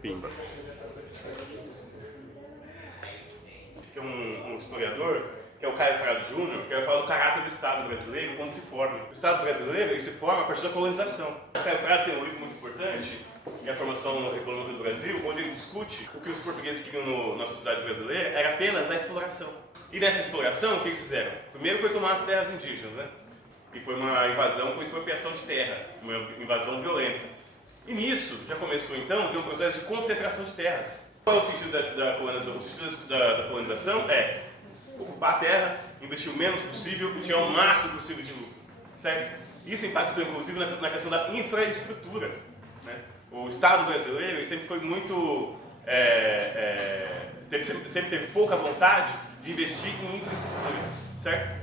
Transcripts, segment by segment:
Pimba. Que é um historiador, que é o Caio Prado Júnior, que vai falar do caráter do Estado brasileiro quando se forma. O Estado brasileiro ele se forma a partir da colonização. O Caio Prado tem um livro muito importante, que é a Formação Econômica do Brasil, onde ele discute o que os portugueses queriam na sociedade brasileira era apenas a exploração. E nessa exploração, o que eles fizeram? Primeiro foi tomar as terras indígenas, né? E foi uma invasão com expropriação de terra, uma invasão violenta. E nisso já começou então a ter um processo de concentração de terras. Qual é o sentido da colonização? O sentido da colonização é ocupar a terra, investir o menos possível e tirar o máximo possível de lucro, certo? Isso impactou inclusive na questão da infraestrutura, né? O Estado brasileiro sempre foi muito, sempre teve pouca vontade de investir em infraestrutura, certo?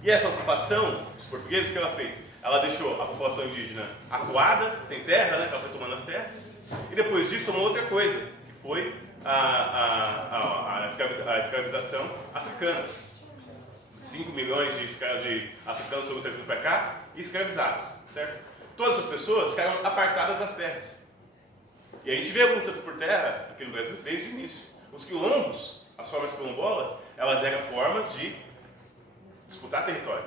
E essa ocupação dos portugueses, o que ela fez? Ela deixou a população indígena acuada, sem terra, né? Ela foi tomando as terras, e depois disso uma outra coisa, que foi a escravização africana. 5 milhões de africanos foram trazidos para cá e escravizados, certo? Todas essas pessoas ficaram apartadas das terras. E a gente vê a luta por terra aqui no Brasil desde o início. Os quilombos, as formas quilombolas, elas eram formas de disputar território,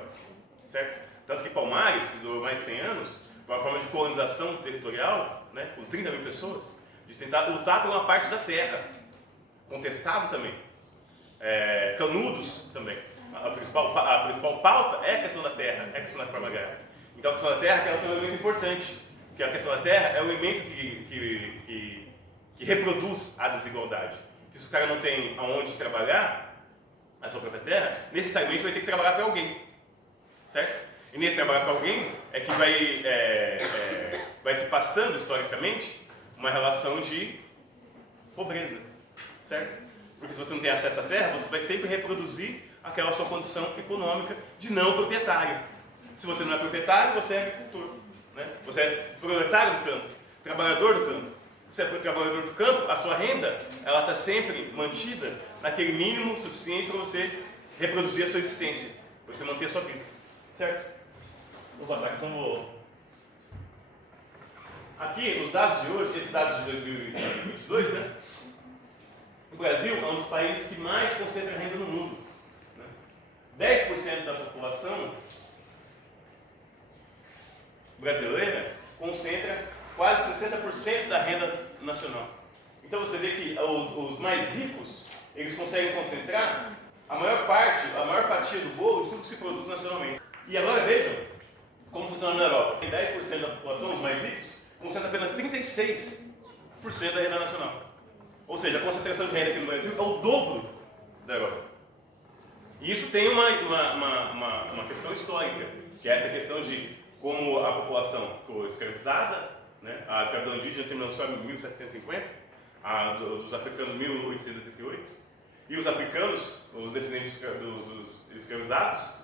certo? Tanto que Palmares, que durou mais de 100 anos, foi uma forma de colonização territorial, né, com 30 mil pessoas, de tentar lutar por uma parte da terra, contestado também, canudos também. A principal pauta é a questão da terra, é a questão da reforma agrária. Então a questão da terra ela tem um elemento importante, que a questão da terra é o elemento que reproduz a desigualdade. Se o cara não tem aonde trabalhar a sua própria terra, necessariamente vai ter que trabalhar para alguém, certo? E nesse trabalhar para alguém é que vai se passando historicamente uma relação de pobreza, certo? Porque se você não tem acesso à terra, você vai sempre reproduzir aquela sua condição econômica de não proprietário. Se você não é proprietário, você é agricultor, né? Você é proletário do campo, trabalhador do campo. Se é trabalhador do campo, a sua renda ela está sempre mantida naquele mínimo suficiente para você reproduzir a sua existência, para você manter a sua vida, certo? Vou passar a questão aqui, os dados de hoje, esses dados de 2022, né? O Brasil é um dos países que mais concentra renda no mundo, né? 10% da população brasileira concentra quase 60% da renda nacional. Então você vê que os mais ricos, eles conseguem concentrar a maior parte, a maior fatia do bolo de tudo que se produz nacionalmente. E agora vejam como funciona na Europa. Tem 10% da população, os mais ricos, concentra apenas 36% da renda nacional. Ou seja, a concentração de renda aqui no Brasil é o dobro da Europa. E isso tem uma questão histórica, que é essa questão de como a população ficou escravizada, né? A escravidão indígena terminou só em 1750, a dos africanos em 1888, e os africanos, os descendentes dos escravizados,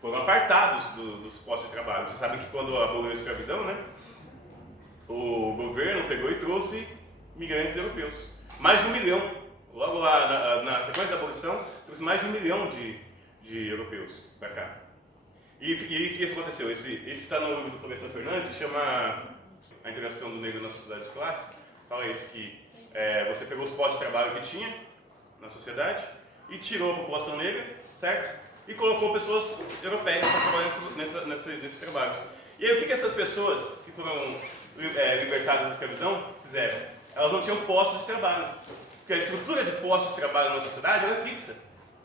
foram apartados dos postos de trabalho. Vocês sabem que quando aboliu a escravidão, né, o governo pegou e trouxe migrantes europeus. Mais de 1 milhão. Logo lá na sequência da abolição, trouxe mais de 1 milhão de europeos para cá. E o que isso aconteceu? Esse está no livro do Florestan Fernandes, se chama A Integração do Negro na Sociedade de Classe. Fala isso, que você pegou os postos de trabalho que tinha na sociedade e tirou a população negra, certo? E colocou pessoas europeias para trabalhar nesses trabalhos. E aí o que essas pessoas que foram libertadas da escravidão fizeram? Elas não tinham postos de trabalho. Porque a estrutura de postos de trabalho na sociedade ela é fixa.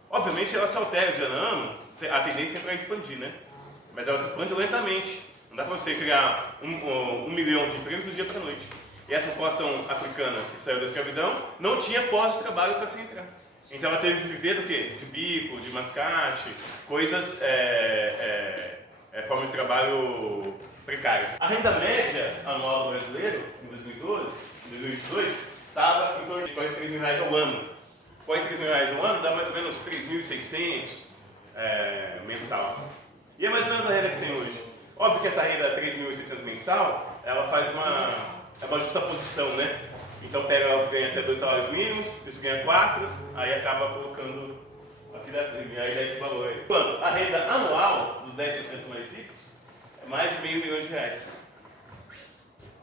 Obviamente ela se altera de ano a ano, a tendência é para expandir, né? Mas ela se expande lentamente. Não dá para você criar 1 milhão de empregos do dia para a noite. E essa população africana que saiu da escravidão não tinha postos de trabalho para se entrar. Então ela teve que viver do quê? De bico, de mascate, coisas, formas de trabalho precárias. A renda média anual do brasileiro, em 2012, 2022, estava em torno de R$43 mil ao ano. R$43 mil ao ano dá mais ou menos 3.600 mensal. E é mais ou menos a renda que tem hoje. Óbvio que essa renda 3.600 mensal, ela faz uma justaposição, né? Então pega o que ganha até 2 salários mínimos, isso ganha 4, aí acaba colocando aqui, e aí dá esse valor aí. Enquanto a renda anual dos 10% mais ricos é mais de R$500 mil.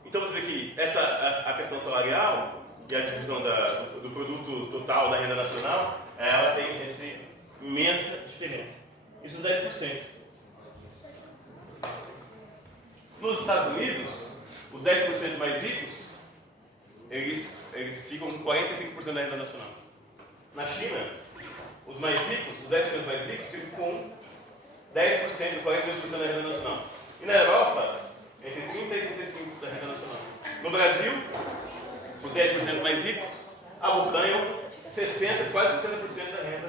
Então você vê que a questão salarial e a divisão do produto total da renda nacional, ela tem essa imensa diferença. Isso os 10%. Nos Estados Unidos, os 10% mais ricos, eles ficam com 45% da renda nacional. Na China, os mais ricos, os 10% mais ricos, ficam com 10%, 42% da renda nacional. E na Europa, entre 30% e 35% da renda nacional. No Brasil, os 10% mais ricos abocanham quase 60% da renda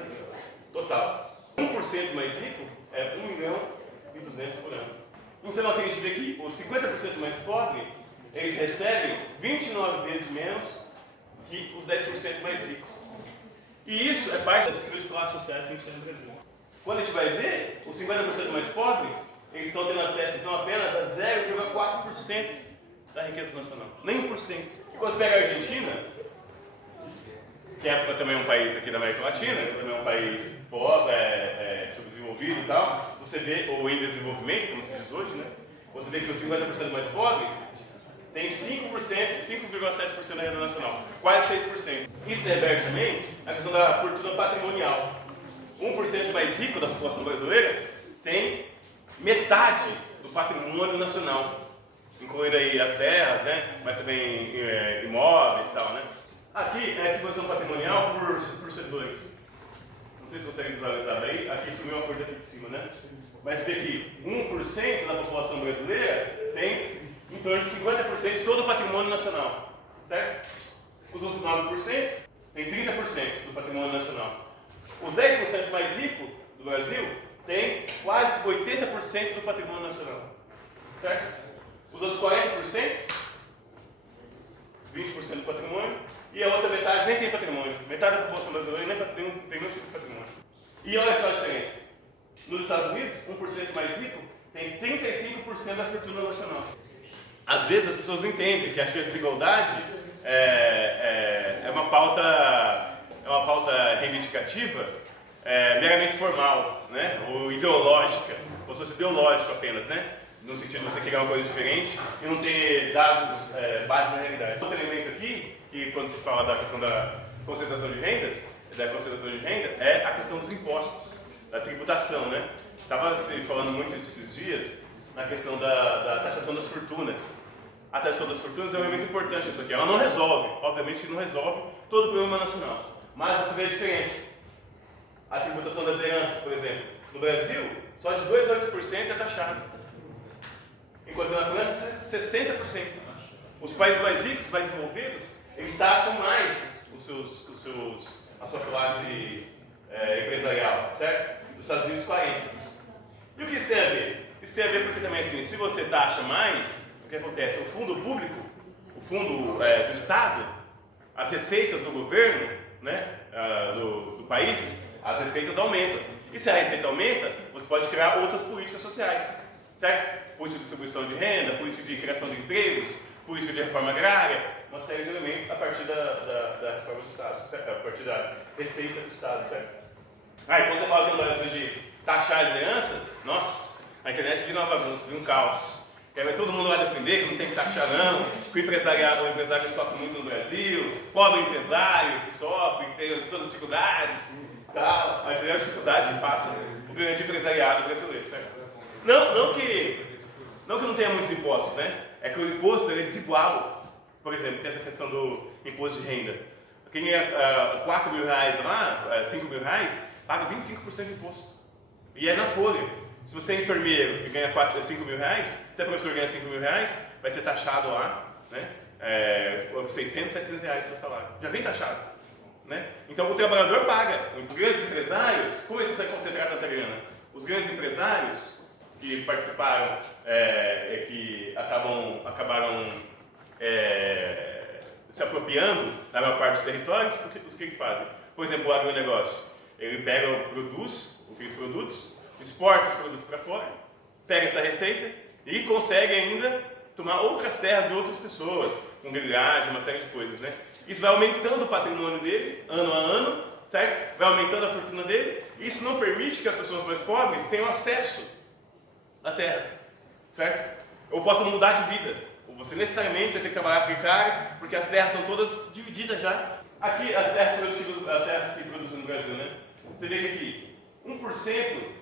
total. 1% mais rico é 1.200.000 por ano. Então aqui a gente vê que os 50% mais pobres, eles recebem 29 vezes menos que os 10% mais ricos. E isso é parte das estruturas de classe sociais que a gente tem no Brasil. Quando a gente vai ver, os 50% mais pobres, eles estão tendo acesso então apenas a 0,4% da riqueza nacional. Nem 1%. E quando você pega a Argentina, que também é um país aqui da América Latina, também é um país pobre, subdesenvolvido e tal, você vê, ou em desenvolvimento, como se diz hoje, né? Você vê que os 50% mais pobres têm 5,7% da renda nacional, quase 6%. Isso reverte também a questão da fortuna patrimonial. 1% mais rico da população brasileira tem metade do patrimônio nacional, incluindo aí as terras, né? Mas também imóveis e tal, né? Aqui é a distribuição patrimonial por setores. Não sei se você consegue visualizar bem, aqui sumiu a cor daqui de cima, né? Mas vê que 1% da população brasileira tem em torno de 50% de todo o patrimônio nacional, certo? Os outros 9% têm 30% do patrimônio nacional. Os 10% mais ricos do Brasil têm quase 80% do patrimônio nacional, certo? Os outros 40%, 20% do patrimônio, e a outra metade nem tem patrimônio. Metade da população brasileira nem tem nenhum tipo de patrimônio. E olha só a diferença. Nos Estados Unidos, 1% mais rico tem 35% da fortuna nacional. Às vezes as pessoas não entendem que acham que a desigualdade é uma pauta reivindicativa, meramente formal, né? Ou ideológica, ou se fosse ideológico apenas, né? No sentido de você criar uma coisa diferente e não ter dados base na realidade. Outro elemento aqui, que quando se fala da questão da concentração de rendas, é a questão dos impostos, da tributação, né? Estava se falando muito esses dias na questão da taxação das fortunas. A taxação das fortunas é um elemento importante nisso aqui. Ela não resolve, obviamente que não resolve todo o problema nacional, mas você vê a diferença. A tributação das heranças, por exemplo, no Brasil, só de 2 a 8% é taxado. Enquanto na França, 60%. Os países mais ricos, mais desenvolvidos, eles taxam mais a sua classe empresarial, certo? Dos Estados Unidos, 40%. E o que isso tem a ver? Isso tem a ver porque também, assim, se você taxa mais, o que acontece? O fundo público, o fundo do Estado, as receitas do governo, né, do país, as receitas aumentam. E se a receita aumenta, você pode criar outras políticas sociais, certo? Política de distribuição de renda, política de criação de empregos, política de reforma agrária, uma série de elementos a partir da reforma do Estado, certo? A partir da receita do Estado, certo? Aí quando você fala aqui no Brasil de taxar as heranças, nossa, a internet vira uma bagunça, vira um caos. Todo mundo vai defender que não tem que taxar não, que o empresário sofre muito no Brasil, pobre empresário que sofre, que tem todas as dificuldades e tal, mas é a dificuldade que passa o grande empresariado brasileiro, certo? Não que não tenha muitos impostos, né? É que o imposto ele é desigual. Por exemplo, tem essa questão do imposto de renda. Quem ganha 4 mil reais lá, 5 mil reais, paga 25% de imposto. E é na folha. Se você é enfermeiro e ganha 5 mil reais, se é professor e ganha 5 mil reais, vai ser taxado lá, né? 600, 700 reais do seu salário. Já vem taxado, né? Então o trabalhador paga. Os grandes empresários, como é que você vai concentrar tanta grana? Os grandes empresários que participaram, que acabaram se apropriando da maior parte dos territórios, o que eles fazem? Por exemplo, o agronegócio. Ele produz aqueles produtos, exporta os produtos para fora, pega essa receita e consegue ainda tomar outras terras de outras pessoas, com grilagem, uma série de coisas, né? Isso vai aumentando o patrimônio dele, ano a ano, certo? Vai aumentando a fortuna dele. Isso não permite que as pessoas mais pobres tenham acesso à terra, certo? Ou possam mudar de vida, você necessariamente vai ter que trabalhar precário, porque as terras são todas divididas já. Aqui, as terras produtivas, as terras que se produzem no Brasil, né? Você vê que aqui, 1%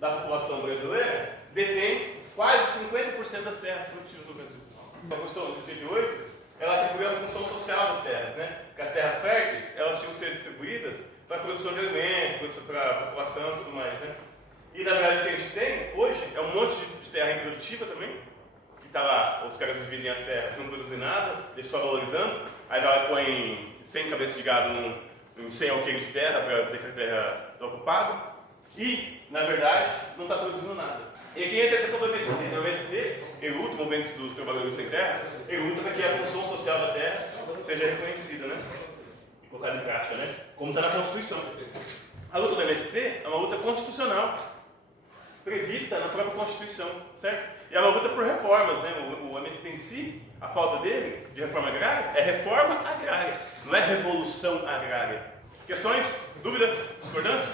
da população brasileira detém quase 50% das terras produtivas no Brasil. A Constituição de 88, ela atribuiu a função social das terras, né? Porque as terras férteis, elas tinham que ser distribuídas para a produção de alimentos, para a população e tudo mais, né? E na verdade o que a gente tem hoje é um monte de terra improdutiva também, que está lá, os caras dividem as terras, não produzem nada, deixam só valorizando, aí vai lá e põe 100 cabeças de gado em 100 alqueires de terra para dizer que a terra está ocupada, e na verdade não está produzindo nada. E aqui entra a questão do MST. O MST, ele luta, o Movimento dos Trabalhadores Sem Terra, ele luta para que a função social da terra seja reconhecida, né? E colocada em prática, né? Como está na Constituição. A luta do MST é uma luta constitucional, prevista na própria Constituição, certo? E é uma luta por reformas, né? O MST em si, a pauta dele, de reforma agrária, é reforma agrária, não é revolução agrária. Questões? Dúvidas? Discordâncias?